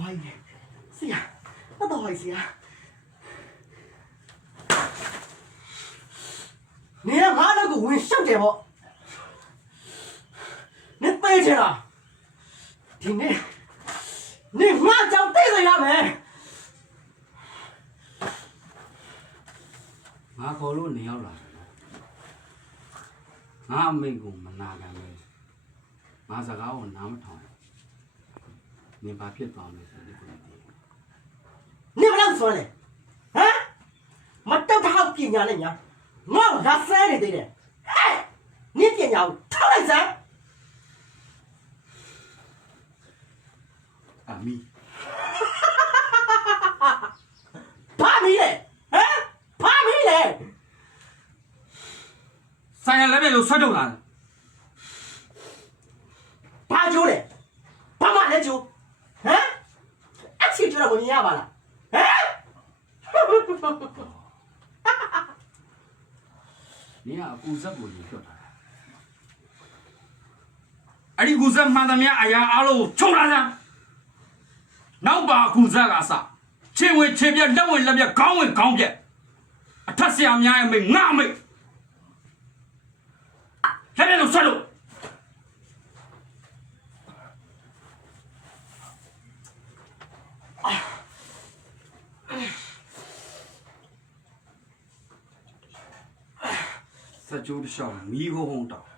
သွားပြီဆရာအတော်ပါဆရာနေရငါလည်းကိုဝင်ရှောက်တယ်ပေါ့နေသေးချင်လားဒီနေ့နေငါကြောင့်သိစေရမယ်ငါခေါ်လို့နေရောက်လာတယ်ငါအမိတ်ကိုမနာခံဘူးငါစကားကိုနားမထောင်နေဘာဖြစ်သွားလဲဆိုဒီကိုနေဘလောက်စွမ်းလဲဟမ်မတောက်ထောက်ပညာနဲ့ညာငါ့ကိုလာဆဲနေသေးတယ်ဟဲ့နေပညာကိုထောက်လိုက်စမ်းအမီဘာမီလဲဟမ်ဘာမီလဲဆိုင်ရလည်းပဲလို့ဆွတ်ထုတ်လာတယ်ဘာကျိုးလဲဘာမှလည်းကျိုးဟမ်အချီကျိုးတော့မမြင်ရပါလားဟမ်နေကအကူဇက်ကိုယူထွက်တာအဲ့ဒီကူဇက်မှန်သမျှအရာအလုံးကိုချုပ်လာစမ်းနောက်ပါကူဇက်ကစခြေဝင်ခြေပြက်လက်ဝင်လက်ပြက်ခေါင်းဝင်ခေါင်းပြက်အထက်ဆရာများရဲ့မိငါမိလက်ပြလို့ဆွတ်လို့စကြိုးတစ်လျှောက်မီးဟုံးဟုံးတောက်